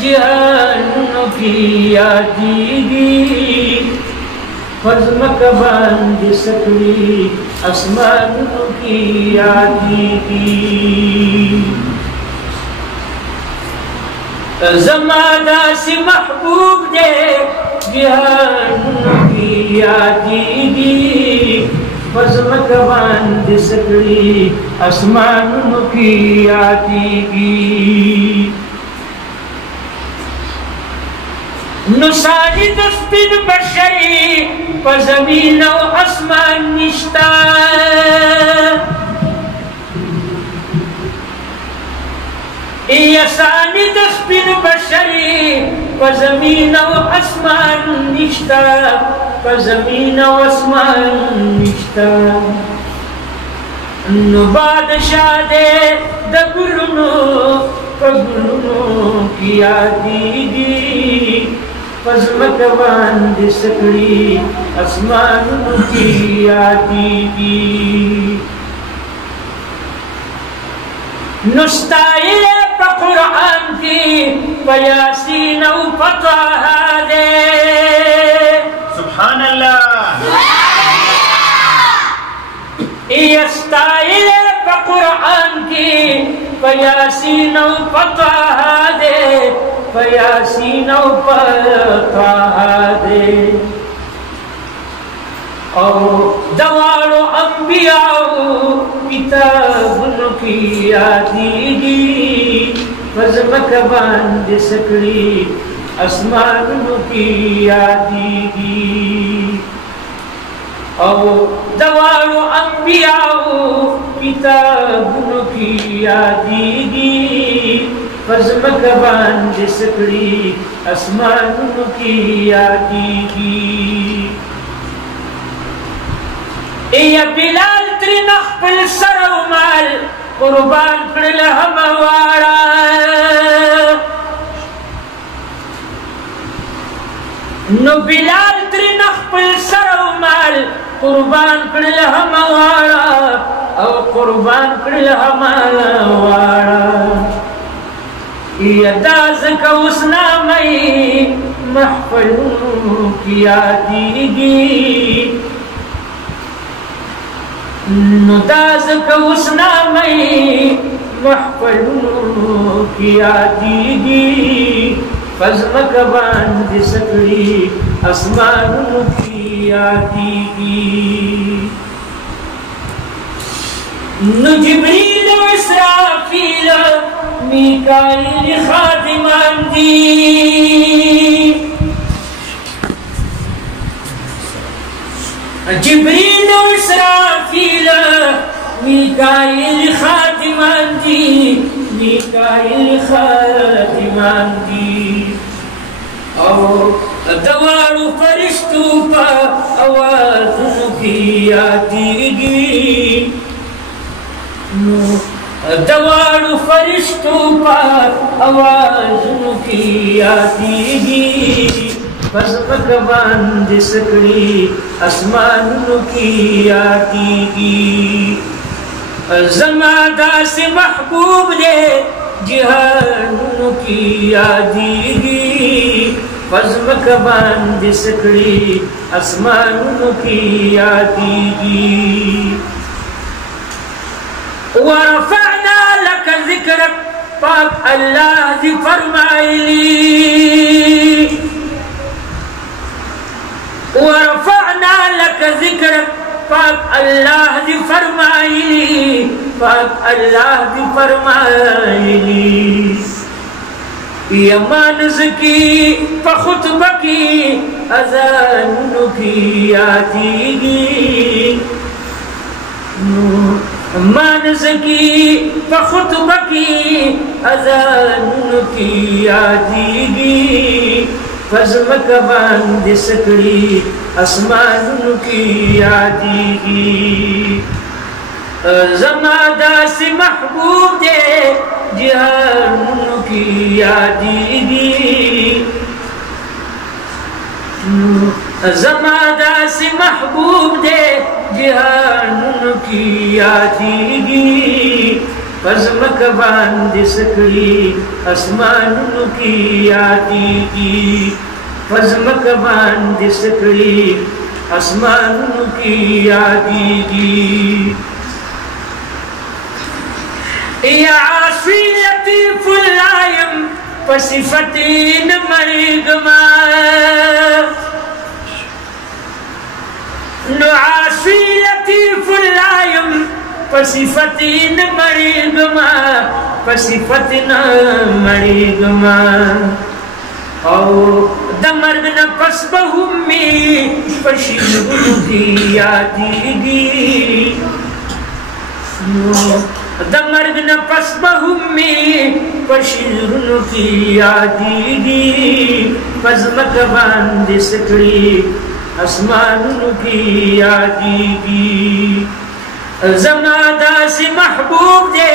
जिहानों की यादीगी फज़्म कबांद सकरी आसमानों की यादीगी ज़माना से महबूब दे जिहानों की यादीगी फज़्म कबांद सकरी आसमानों की यादीगी नुसानी दस्तिन बशरी पर ज़मीन व आसमान निश्ता यसानी दस्तिन बशरी पर ज़मीन व आसमान निश्ता पर ज़मीन व आसमान निश्ता नु बादशाह दे दगुलनो पगुलनो की यादीगी फज़्म कबांद सकरी आसमानों की यादीगी नुस्ताए क़ुरआन की यासीन व फ़ताहा दे सुभान अल्लाह यस्ताए क़ुरआन की यासीन व फ़ताहा दे यासीन व फ़ताहा दे और दवारो अंबियाओ किताबों की यादीगी फज़्म कबांद सकरी आसमानों की यादीगी और दवारो अंबियाओ किताबों की यादीगी फज़्म कबांद सकरी आसमानों की यादीगी या बिलाल त्रिनखल सरमाल कुर्बान कर हमवारा नो बिलाल त्रिनखल सरमाल कुर्बान कर हमवारा और कुर्बान कर हमवारा ये दास का उसना मई महफलों की यादीगी नुदाज का उसना मई महफलों की यादीगी फज़्म कबांद सकरी आसमानों की यादीगी नु जिब्रील व इसराफील मीकाईल खादिमान दी जिब्रील व इसराफील मीकाईल खादिमान दी मीकाईल खादिमान दी और दवारो फरिश्तों पर आवाज़ों की यादीगी दवारो फरिश्तों पर आवाज़ों की यादीगी फज़्म कबांद सकरी आसमानों की यादीगी ज़माना से महबूब दे जिहानों की यादीगी फज़्म कबांद सकरी आसमानों की यादीगी वरफ़अना लक ज़िक्रक पाक अल्लाह जी फरमाइली वरफ़अना लक ज़िक्रक पाक अल्लाह जी फरमाइली पाक अल्लाह जी फरमाइली यमानज़ की फ़ख़ुतबा की अज़ानों की यादीगी मानस की फ़ख़ुतबा की अज़ानों की यादीगी फज़्म कबांद सकरी आसमानों की यादीगी ज़माना से महबूब दे जिहानों की यादीगी ज़माना से महबूब दे जिहानों की यादीगी पज़मक बांध सकड़ी आसमानों की यादीगी पज़मक बांध सकड़ी आसमानों की यादीगी या आसी लतीफुल आयम पसिफतीन मरीगमा नुआसी लतीफुल आयम पसिफतीन मरीगमा पसिफतिन मरीगमा औ दमर्ग न पसबहुमी पशिलुनु की यादीगी दमर्ग न पसबहुमी पशिलुनु की यादीगी पज़मक बांध सकड़ी आसमानों की यादीगी ज़मादा से महबूब दे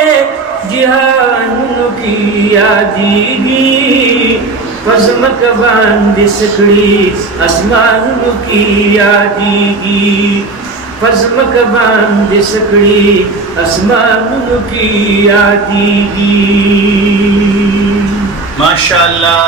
जिहानों की यादीगी पज़मक बांध सकड़ी आसमानों की यादीगी पज़मक बांध सकड़ी आसमानों की यादीगी। माशाअल्लाह।